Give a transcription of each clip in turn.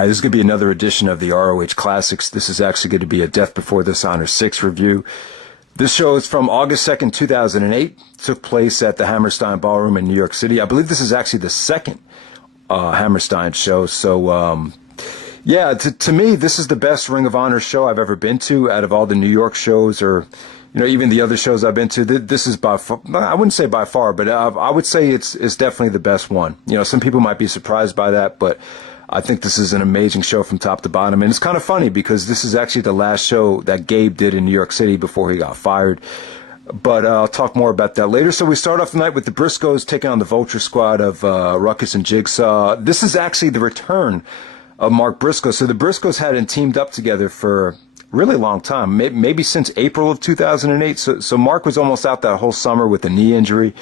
This is going to be another edition of the ROH Classics. This is actually going to be a Death Before Dishonor 6 review. This show is from August 2nd, 2008. It took place at the Hammerstein Ballroom in New York City. I believe this is actually the second Hammerstein show. So, yeah, to me, this is the best Ring of Honor show I've ever been to out of all the New York shows, or, you know, even the other shows I've been to. This is by far, I wouldn't say by far, but I would say it's definitely the best one. You know, some people might be surprised by that, but I think this is an amazing show from top to bottom. And it's kind of funny because this is actually the last show that Gabe did in New York City before he got fired. But I'll talk more about that later. So we start off the night with the Briscoes taking on the Vulture squad of Ruckus and Jigsaw. This is actually the return of Mark Briscoe. So the Briscoes hadn't teamed up together for a really long time, maybe since April of 2008. So Mark was almost out that whole summer with a knee injury.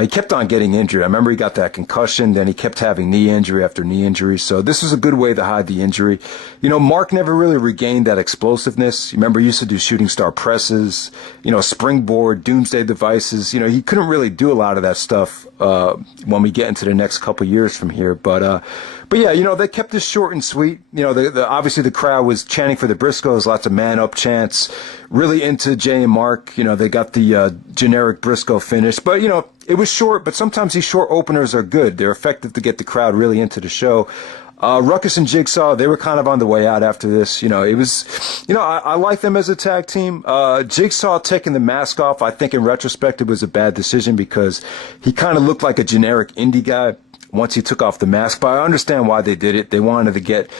He kept on getting injured. I remember he got that concussion, then he kept having knee injury after knee injury. So this was a good way to hide the injury. You know, Mark never really regained that explosiveness. You remember he used to do shooting star presses, you know, springboard, doomsday devices. You know, he couldn't really do a lot of that stuff when we get into the next couple years from here. But yeah, you know, they kept this short and sweet. You know, obviously the crowd was chanting for the Briscoes, lots of man up chants, really into Jay and Mark. You know, they got the generic Briscoe finish. But, you know, it was short, but sometimes these short openers are good. They're effective to get the crowd really into the show. Ruckus and Jigsaw, they were kind of on the way out after this. You know, it was, you know, I like them as a tag team. Jigsaw taking the mask off, I think in retrospect it was a bad decision because he kind of looked like a generic indie guy once he took off the mask. But I understand why they did it. They wanted to get,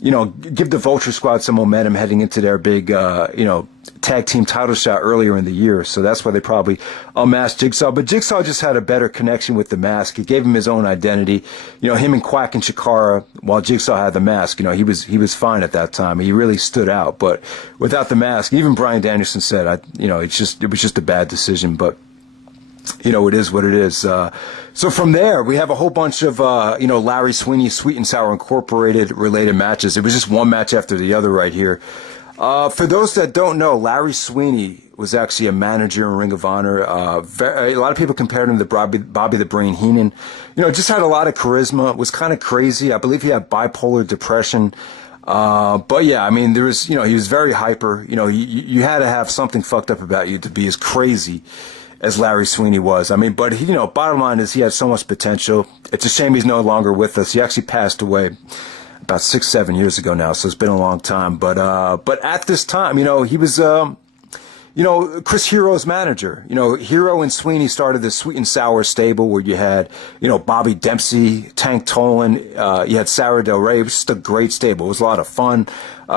you know, give the Vulture squad some momentum heading into their big, you know, tag team title shot earlier in the year. So that's why they probably unmasked Jigsaw. But Jigsaw just had a better connection with the mask. It gave him his own identity. You know, him and Quack and Chikara, while Jigsaw had the mask, you know, he was fine at that time. He really stood out. But without the mask, even Bryan Danielson said, you know, it was just a bad decision. But, you know, it is what it is. So from there, we have a whole bunch of, you know, Larry Sweeney, Sweet and Sour Incorporated related matches. It was just one match after the other right here. For those that don't know, Larry Sweeney was actually a manager in Ring of Honor. A lot of people compared him to Bobby the Brain Heenan. You know, just had a lot of charisma, was kind of crazy. I believe he had bipolar depression. But yeah, I mean, there was, you know, he was very hyper. You know, you had to have something fucked up about you to be as crazy as Larry Sweeney was. I mean, but he, you know, bottom line is he had so much potential. It's a shame he's no longer with us. He actually passed away about 6-7 years ago now, so it's been a long time. But at this time, you know, he was, you know, Chris Hero's manager. You know, Hero and Sweeney started this Sweet and Sour stable where you had, you know, Bobby Dempsey, Tank Tolan, you had Sarah Del Rey. It was just a great stable. It was a lot of fun.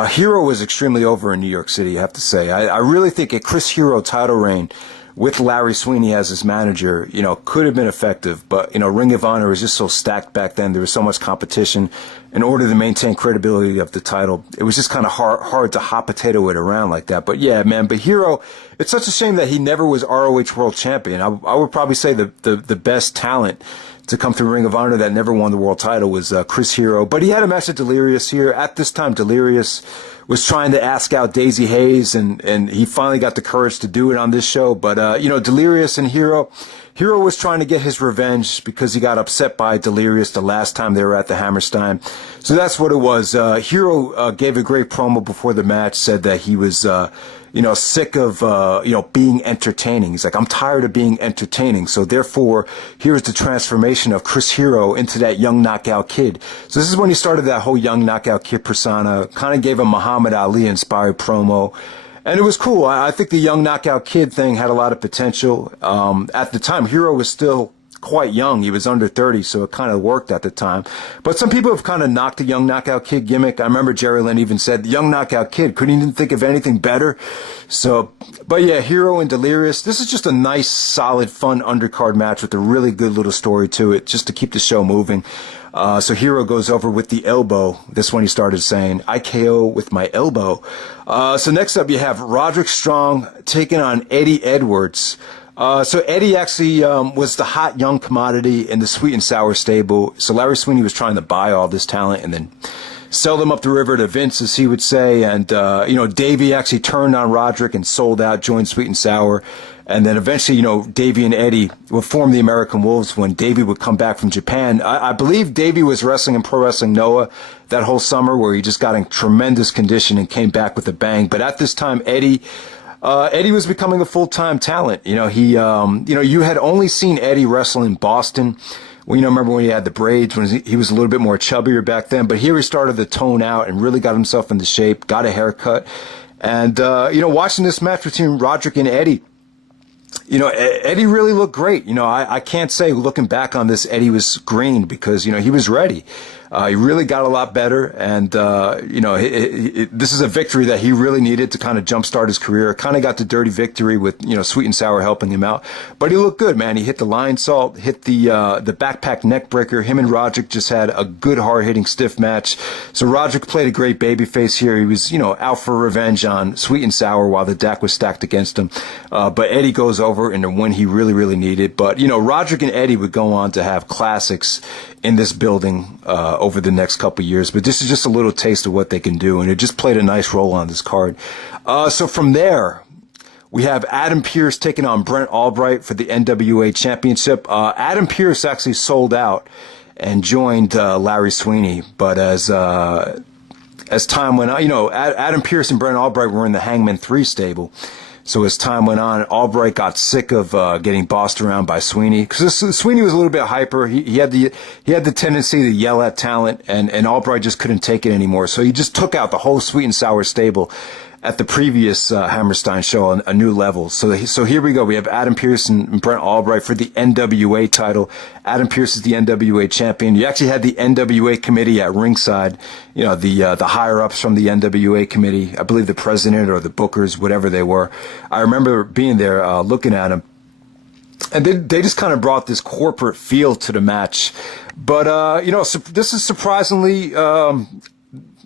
Hero was extremely over in New York City, I have to say. I really think a Chris Hero title reign with Larry Sweeney as his manager, you know, could have been effective. But, you know, Ring of Honor was just so stacked back then. There was so much competition. In order to maintain credibility of the title, it was just kind of hard to hot potato it around like that. But yeah, man, but Hero, it's such a shame that he never was ROH World Champion. I would probably say the best talent to come through Ring of Honor that never won the world title was Chris Hero. But he had a match at Delirious here. At this time, Delirious was trying to ask out Daisy Hayes, and he finally got the courage to do it on this show. But, you know, Delirious and Hero was trying to get his revenge because he got upset by Delirious the last time they were at the Hammerstein. So that's what it was. Hero gave a great promo before the match, said that he was, you know, sick of, you know, being entertaining. He's like, I'm tired of being entertaining. So therefore, here's the transformation of Chris Hero into that young knockout kid. So this is when he started that whole young knockout kid persona, kind of gave a Muhammad Ali inspired promo. And it was cool. I think the young knockout kid thing had a lot of potential. At the time, Hero was still quite young. He was under 30, so it kind of worked at the time. But some people have kind of knocked the young knockout kid gimmick. I remember Jerry Lynn even said, the young knockout kid, couldn't even think of anything better. So, but yeah, Hero and Delirious, this is just a nice, solid, fun undercard match with a really good little story to it, just to keep the show moving. So Hero goes over with the elbow. This one he started saying, I KO with my elbow. So next up you have Roderick Strong taking on Eddie Edwards. So Eddie actually was the hot young commodity in the Sweet and Sour stable. So Larry Sweeney was trying to buy all this talent and then sell them up the river to Vince, as he would say. And, Davey actually turned on Roderick and sold out, joined Sweet and Sour. And then eventually, Davey and Eddie would form the American Wolves when Davey would come back from Japan. I believe Davey was wrestling in Pro Wrestling Noah that whole summer, where he just got in tremendous condition and came back with a bang. But at this time, Eddie was becoming a full-time talent. You had only seen Eddie wrestle in Boston. Well, remember when he had the braids, when he was a little bit more chubbier back then. But here he started to tone out and really got himself into shape, got a haircut. And, watching this match between Roderick and Eddie, Eddie really looked great. I can't say, looking back on this, Eddie was green, because, he was ready. He really got a lot better, and, this is a victory that he really needed to kind of jumpstart his career. Kind of got the dirty victory with, Sweet and Sour helping him out. But he looked good, man. He hit the lion salt, hit the backpack neck breaker. Him and Roderick just had a good, hard-hitting, stiff match. So Roderick played a great babyface here. He was, out for revenge on Sweet and Sour while the deck was stacked against him. But Eddie goes over in the win he really, really needed. But, Roderick and Eddie would go on to have classics in this building over the next couple of years. But this is just a little taste of what they can do, and it just played a nice role on this card. So from there, we have Adam Pearce taking on Brent Albright for the NWA Championship. Adam Pearce actually sold out and joined Larry Sweeney, but as time went on, Adam Pearce and Brent Albright were in the Hangman 3 stable. So as time went on, Albright got sick of getting bossed around by Sweeney, because Sweeney was a little bit hyper. He had the tendency to yell at talent, and Albright just couldn't take it anymore. So he just took out the whole Sweet and Sour stable at the previous Hammerstein show on a new level. So here we go. We have Adam Pearce and Brent Albright for the NWA title. Adam Pearce is the NWA champion. You actually had the NWA committee at ringside, the higher-ups from the NWA committee. I believe the president or the bookers, whatever they were. I remember being there looking at them. And they just kind of brought this corporate feel to the match. But, this is surprisingly...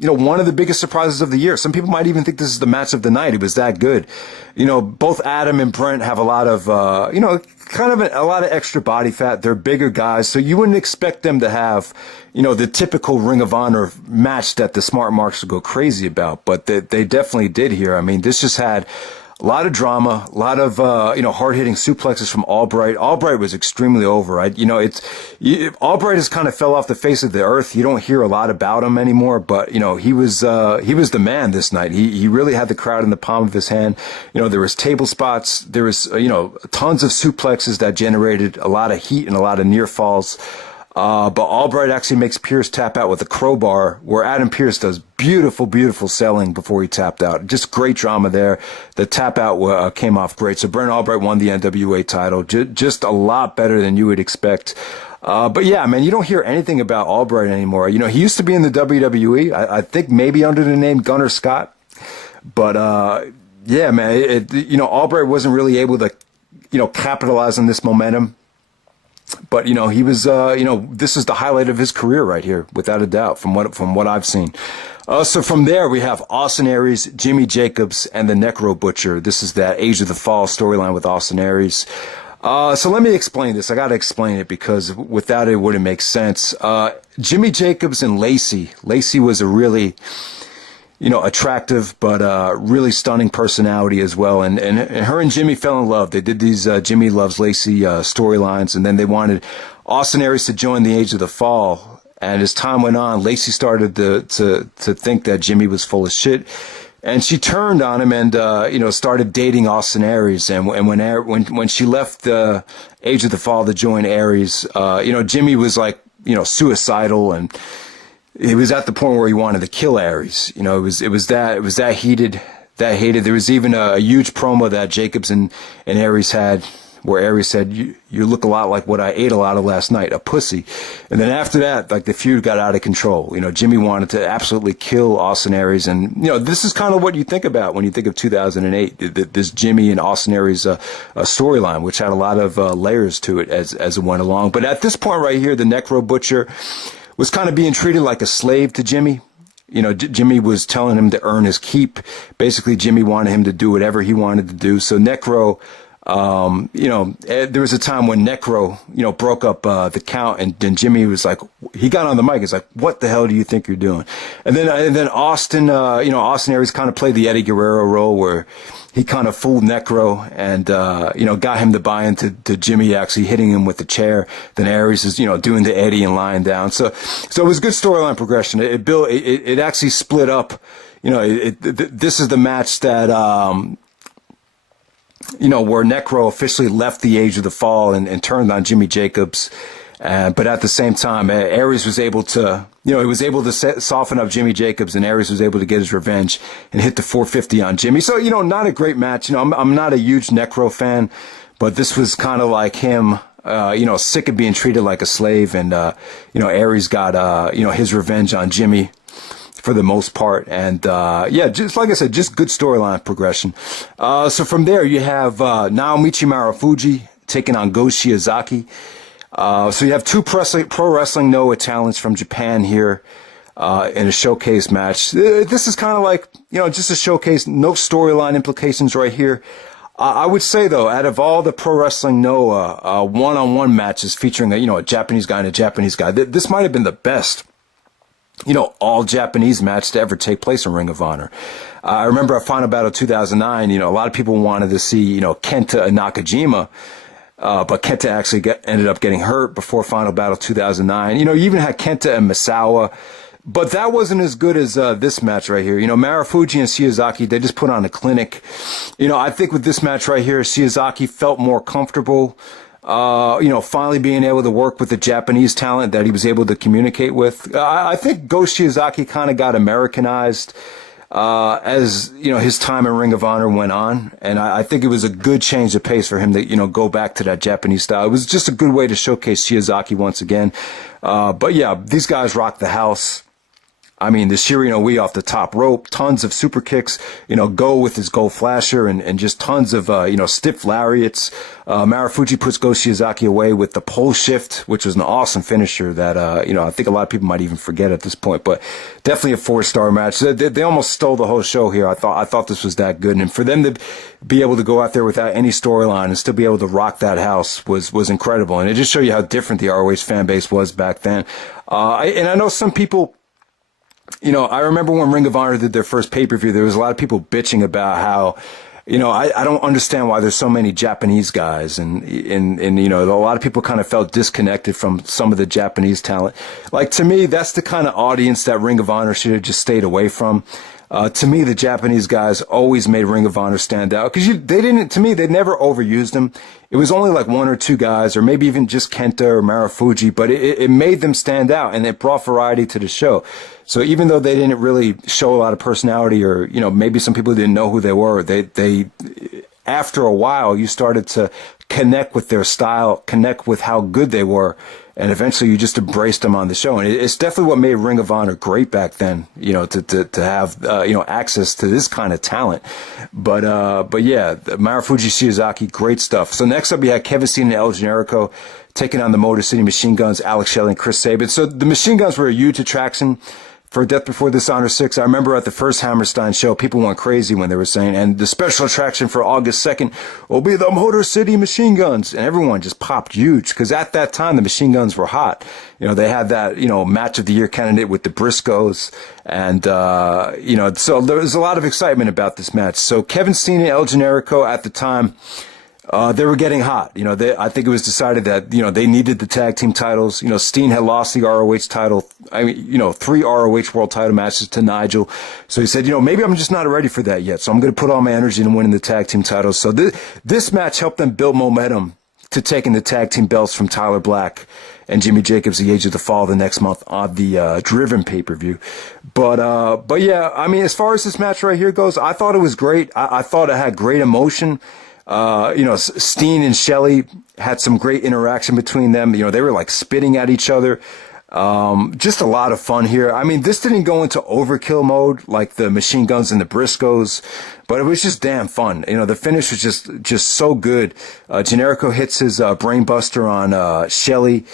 one of the biggest surprises of the year. Some people might even think this is the match of the night. It was that good. Both Adam and Brent have a lot of, kind of a lot of extra body fat. They're bigger guys, so you wouldn't expect them to have, the typical Ring of Honor match that the smart marks would go crazy about. But they definitely did here. I mean, this just had a lot of drama, a lot of, hard-hitting suplexes from Albright. Albright was extremely over. Albright has kind of fell off the face of the earth. You don't hear a lot about him anymore, but, he was the man this night. He really had the crowd in the palm of his hand. There was table spots. There was, tons of suplexes that generated a lot of heat and a lot of near falls. But Albright actually makes Pearce tap out with a crowbar, where Adam Pearce does beautiful, beautiful selling before he tapped out. Just great drama there. The tap out came off great. So Brent Albright won the NWA title. Just a lot better than you would expect. But yeah, man, you don't hear anything about Albright anymore. He used to be in the WWE. I think maybe under the name Gunner Scott. But yeah, man, Albright wasn't really able to, capitalize on this momentum. But, he was, this is the highlight of his career right here, without a doubt, from what I've seen. So from there, we have Austin Aries, Jimmy Jacobs, and the Necro Butcher. This is that Age of the Fall storyline with Austin Aries. So let me explain this. I got to explain it, because without it wouldn't make sense. Jimmy Jacobs and Lacey. Lacey was a really... attractive, but really stunning personality as well. And her and Jimmy fell in love. They did these Jimmy Loves Lacey storylines, and then they wanted Austin Aries to join the Age of the Fall. And as time went on, Lacey started to think that Jimmy was full of shit. And she turned on him and, started dating Austin Aries. And when she left the Age of the Fall to join Aries, Jimmy was like, suicidal, and he was at the point where he wanted to kill Aries. It was that heated, that hated. There was even a huge promo that Jacobs and Aries had, where Aries said, you look a lot like what I ate a lot of last night, a pussy. And then after that, like, the feud got out of control. Jimmy wanted to absolutely kill Austin Aries. And, this is kind of what you think about when you think of 2008, this Jimmy and Austin Aries storyline, which had a lot of layers to it as it went along. But at this point right here, the Necro Butcher was kind of being treated like a slave to Jimmy. Jimmy was telling him to earn his keep. Basically, Jimmy wanted him to do whatever he wanted to do. So Necro There was a time when Necro, broke up the count, and then Jimmy was like, he got on the mic. He's like, "What the hell do you think you're doing?" And then Austin, Austin Aries kind of played the Eddie Guerrero role where he kind of fooled Necro and, got him to buy into Jimmy actually hitting him with the chair. Then Aries is, doing the Eddie and lying down. So it was good storyline progression. It actually split up. This is the match that, where Necro officially left the Age of the Fall and turned on Jimmy Jacobs. But at the same time, Aries was able to, he was able to soften up Jimmy Jacobs, and Aries was able to get his revenge and hit the 450 on Jimmy. So, not a great match. I'm not a huge Necro fan, but this was kind of like him, sick of being treated like a slave. And, Aries got, his revenge on Jimmy for the most part. And, just like I said, just good storyline progression. So from there, you have, Naomichi Marufuji taking on Go Shiozaki. So you have two pro wrestling Noah talents from Japan here, in a showcase match. This is kind of like, just a showcase, no storyline implications right here. I would say though, out of all the pro wrestling Noah, one-on-one matches featuring a Japanese guy and a Japanese guy, this might have been the best, all Japanese match to ever take place in Ring of Honor. I remember at Final Battle 2009, a lot of people wanted to see, Kenta and Nakajima. But Kenta actually ended up getting hurt before Final Battle 2009. You even had Kenta and Misawa, but that wasn't as good as this match right here. Marufuji and Shiozaki, they just put on a clinic. I think with this match right here, Shiozaki felt more comfortable, finally being able to work with the Japanese talent that he was able to communicate with. I think Go Shiozaki kind of got Americanized as his time in Ring of Honor went on, and I think it was a good change of pace for him to go back to that Japanese style. It was just a good way to showcase Shiozaki once again. But yeah, these guys rocked the house. I mean, the Shiri-no-wi off the top rope, tons of super kicks, Go with his gold flasher and just tons of, stiff lariats. Marufuji puts Go Shiozaki away with the pole shift, which was an awesome finisher that, I think a lot of people might even forget at this point, but definitely a 4-star match. They almost stole the whole show here. I thought this was that good. And for them to be able to go out there without any storyline and still be able to rock that house was incredible. And it just showed you how different the ROH fan base was back then. And I know some people, I remember when Ring of Honor did their first pay-per-view, there was a lot of people bitching about how, I don't understand why there's so many Japanese guys. And a lot of people kind of felt disconnected from some of the Japanese talent. Like, to me, that's the kind of audience that Ring of Honor should have just stayed away from. To me, the Japanese guys always made Ring of Honor stand out because they never overused them. It was only like one or two guys, or maybe even just Kenta or Marufuji, but it made them stand out and it brought variety to the show. So even though they didn't really show a lot of personality, or, maybe some people didn't know who they were, they after a while, you started to connect with their style, connect with how good they were. And eventually you just embraced them on the show. And it's definitely what made Ring of Honor great back then, to have, access to this kind of talent. But yeah, Marufuji, Shiozaki, great stuff. So next up, you had Kevin Steen and El Generico taking on the Motor City Machine Guns, Alex Shelley and Chris Sabin. So the Machine Guns were a huge attraction for Death Before Dishonor 6. I remember at the first Hammerstein show, people went crazy when they were saying, and the special attraction for August 2nd will be the Motor City Machine Guns. And everyone just popped huge, because at that time, the Machine Guns were hot. They had that, match of the year candidate with the Briscoes. And, so there was a lot of excitement about this match. So Kevin Steen and El Generico at the time, they were getting hot. I think it was decided that, they needed the tag team titles. Steen had lost the ROH title. 3 ROH world title matches to Nigel. So he said, maybe I'm just not ready for that yet. So I'm going to put all my energy into winning the tag team titles. So this match helped them build momentum to taking the tag team belts from Tyler Black and Jimmy Jacobs, the Age of the Fall, the next month on the Driven pay-per-view. But yeah, as far as this match right here goes, I thought it was great. I thought it had great emotion. Steen and Shelley had some great interaction between them. They were like spitting at each other. Just a lot of fun here. This didn't go into overkill mode like the Machine Guns and the Briscoes, but it was just damn fun. The finish was just so good. Generico hits his brain buster on Shelley,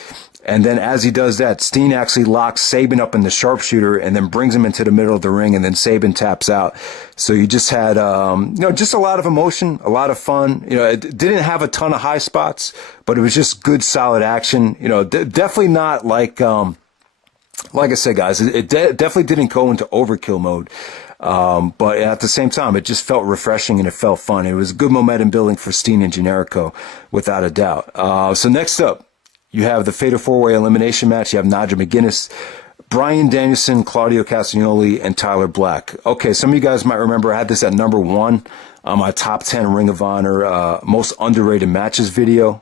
And then as he does that, Steen actually locks Sabin up in the sharpshooter and then brings him into the middle of the ring, and then Sabin taps out. So you just had, just a lot of emotion, a lot of fun. It didn't have a ton of high spots, but it was just good, solid action. Definitely not like I said, guys, it definitely didn't go into overkill mode. But at the same time, it just felt refreshing and it felt fun. It was good momentum building for Steen and Generico, without a doubt. So next up, you have the Fatal 4-Way Elimination match. You have Nigel McGuinness, Bryan, Danielson, Claudio Castagnoli, and Tyler Black. Okay, some of you guys might remember I had this at number 1 on my top 10 Ring of Honor most underrated matches video.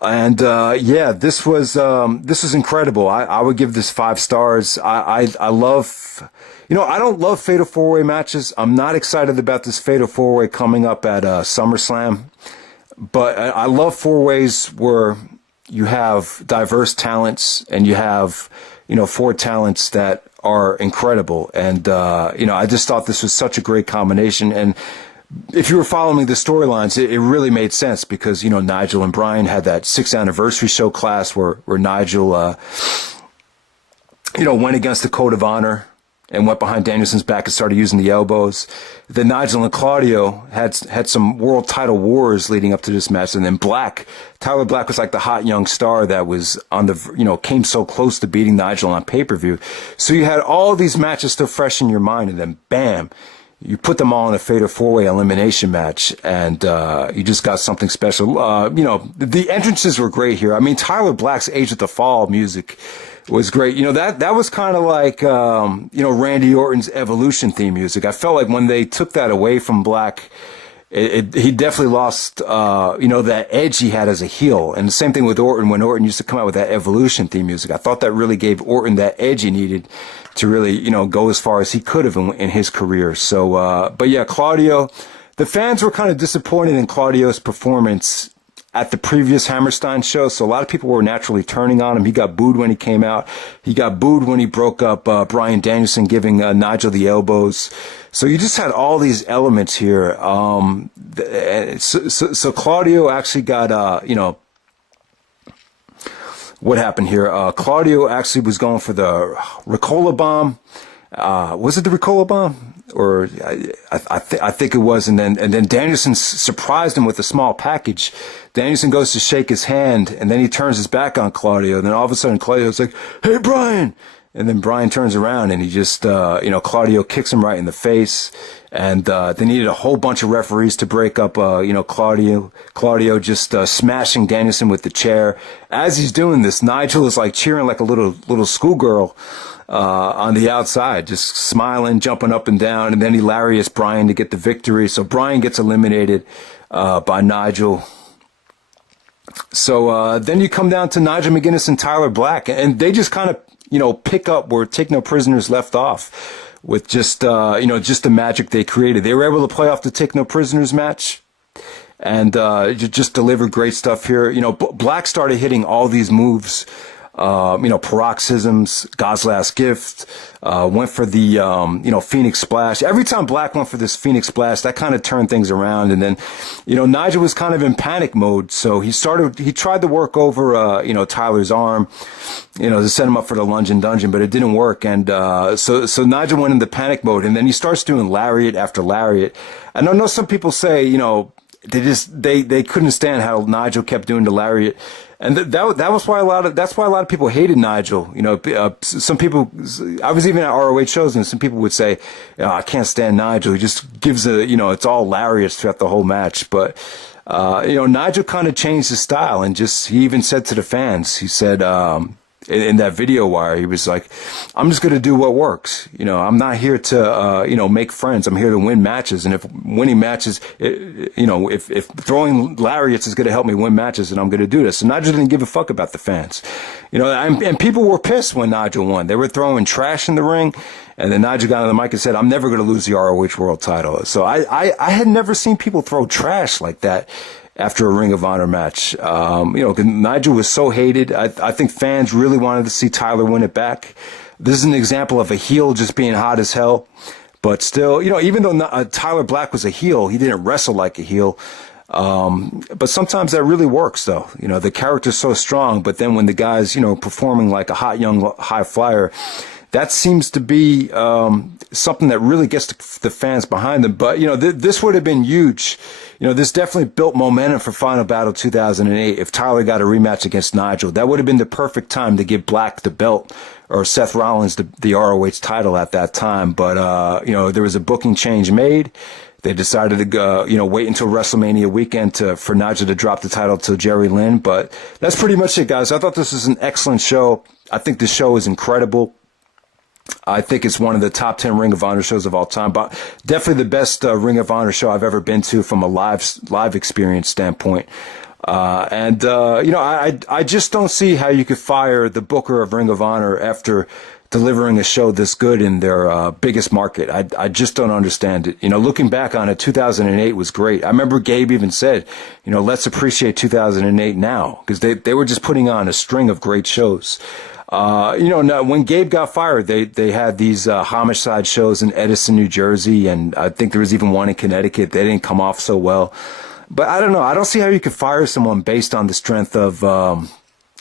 And this was incredible. I would give this 5 stars. I love, I don't love Fatal 4-Way matches. I'm not excited about this Fatal 4-Way coming up at SummerSlam, but I love 4-Ways where you have diverse talents and you have, 4 talents that are incredible. And, I just thought this was such a great combination. And if you were following the storylines, it really made sense because, Nigel and Bryan had that 6th anniversary show class where Nigel, went against the Code of Honor and went behind Danielson's back and started using the elbows. Then Nigel and Claudio had some world title wars leading up to this match. And then Tyler Black was like the hot young star that was on the, came so close to beating Nigel on pay-per-view. So you had all these matches still fresh in your mind, and then bam, you put them all in a Fatal 4-Way Elimination match, and you just got something special. The entrances were great here. I mean, Tyler Black's Age of the Fall music was great. That was kind of like, Randy Orton's Evolution theme music. I felt like when they took that away from Black, he definitely lost, that edge he had as a heel. And the same thing with Orton, when Orton used to come out with that Evolution theme music. I thought that really gave Orton that edge he needed to really, go as far as he could have in his career. So, but yeah, Claudio, the fans were kind of disappointed in Claudio's performance at the previous Hammerstein show. So a lot of people were naturally turning on him. He got booed when he came out. He got booed when he broke up Bryan Danielson, giving Nigel the elbows. So you just had all these elements here. So Claudio actually got, what happened here? Claudio actually was going for the Ricola bomb. Was it the Ricola bomb? Or I think it was. And then Danielson surprised him with a small package. Danielson goes to shake his hand, and then he turns his back on Claudio. And then all of a sudden, Claudio's like, "Hey, Bryan!" And then Bryan turns around, and he just, Claudio kicks him right in the face. And they needed a whole bunch of referees to break up, Claudio. Claudio just smashing Danielson with the chair. As he's doing this, Nigel is like cheering like a little schoolgirl on the outside, just smiling, jumping up and down. And then he lariats Bryan to get the victory. So Bryan gets eliminated by Nigel. So then you come down to Nigel McGuinness and Tyler Black, and they just kind of, pick up where Take No Prisoners left off with just, just the magic they created. They were able to play off the Take No Prisoners match and just delivered great stuff here. Black started hitting all these moves, paroxysms, God's Last Gift, went for the, Phoenix Splash. Every time Black went for this Phoenix Splash, that kind of turned things around. And then, Nigel was kind of in panic mode. So he tried to work over, Tyler's arm, to set him up for the lunge and dungeon, but it didn't work. And, so Nigel went into panic mode, and then he starts doing lariat after lariat. And I know some people say, they couldn't stand how Nigel kept doing the lariat. And that's why a lot of people hated Nigel. Some people, I was even at ROH shows, and some people would say, I can't stand Nigel. He just gives it's all lariats throughout the whole match. But, Nigel kind of changed his style, and he even said to the fans, he said, in that video wire, he was like, I'm just going to do what works. I'm not here to, make friends. I'm here to win matches. And if winning matches, if throwing lariats is going to help me win matches, then I'm going to do this. So Nigel didn't give a fuck about the fans. And people were pissed when Nigel won. They were throwing trash in the ring. And then Nigel got on the mic and said, I'm never going to lose the ROH world title. So I had never seen people throw trash like that after a Ring of Honor match. 'Cause Nigel was so hated. I think fans really wanted to see Tyler win it back. This is an example of a heel just being hot as hell. But still, even though Tyler Black was a heel, he didn't wrestle like a heel. But sometimes that really works, though. You know, the character's so strong, but then when the guy's, you know, performing like a hot young high flyer, that seems to be something that really gets the fans behind them. But, you know, this would have been huge. You know, this definitely built momentum for Final Battle 2008 if Tyler got a rematch against Nigel. That would have been the perfect time to give Black the belt, or Seth Rollins the ROH title at that time. But, you know, there was a booking change made. They decided to go, you know, wait until WrestleMania weekend for Nigel to drop the title to Jerry Lynn. But that's pretty much it, guys. I thought this was an excellent show. I think the show is incredible. I think it's one of the top 10 Ring of Honor shows of all time, but definitely the best Ring of Honor show I've ever been to from a live experience standpoint. You know, I just don't see how you could fire the booker of Ring of Honor after delivering a show this good in their biggest market. I just don't understand it. You know, looking back on it, 2008 was great. I remember Gabe even said, you know, let's appreciate 2008 now, because they were just putting on a string of great shows. You know, when Gabe got fired, they had these homicide shows in Edison, New Jersey, and I think there was even one in Connecticut. They didn't come off so well. But I don't know. I don't see how you could fire someone based on the strength of,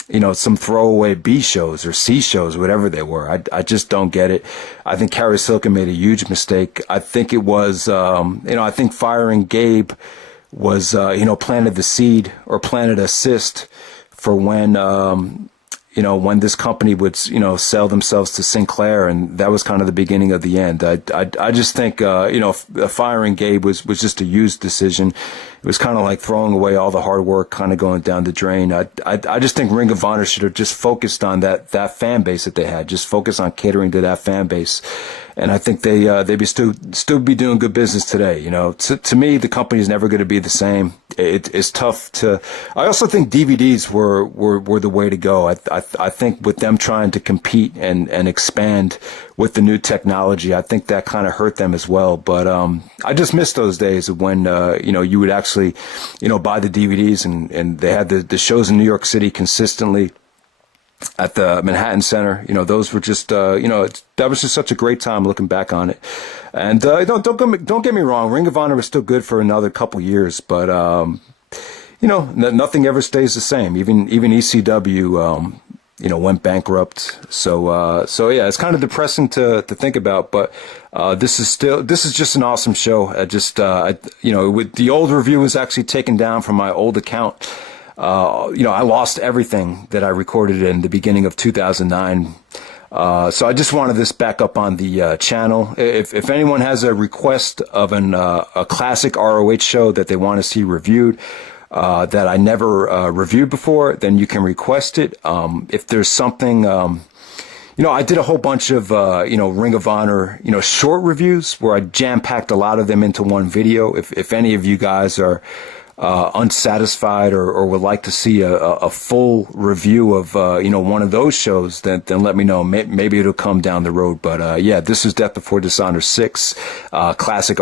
you know, some throwaway B shows or C shows, whatever they were. I just don't get it. I think Carrie Silken made a huge mistake. I think it was, you know, I think firing Gabe was, you know, planted the seed or planted a cyst for when, you know, when this company would, you know, sell themselves to Sinclair, and that was kind of the beginning of the end. I just think, you know, firing Gabe was just a used decision. It was kind of like throwing away all the hard work, kind of going down the drain. I just think Ring of Honor should have just focused on that fan base that they had, just focus on catering to that fan base. And I think they'd be still be doing good business today. You know, to me, the company is never going to be the same. It's tough to. I also think DVDs were the way to go. I think with them trying to compete and expand with the new technology, I think that kind of hurt them as well. But I just miss those days of when you know, you would actually, you know, buy the DVDs and they had the shows in New York City consistently at the Manhattan Center. You know, those were just, you know, that was just such a great time looking back on it. And don't get me wrong, Ring of Honor was still good for another couple years, but you know, nothing ever stays the same. Even ECW, you know, went bankrupt. So yeah, it's kind of depressing to think about, but this is just an awesome show. You know, the old review was actually taken down from my old account. You know, I lost everything that I recorded in the beginning of 2009. So I just wanted this back up on the channel. If anyone has a request of a classic ROH show that they want to see reviewed, that I never reviewed before, then you can request it. If there's something, you know, I did a whole bunch of, you know, Ring of Honor, you know, short reviews where I jam-packed a lot of them into one video. If any of you guys are unsatisfied or would like to see a full review of, you know, one of those shows, then let me know. Maybe it'll come down the road. But yeah, this is Death Before Dishonor 6, classic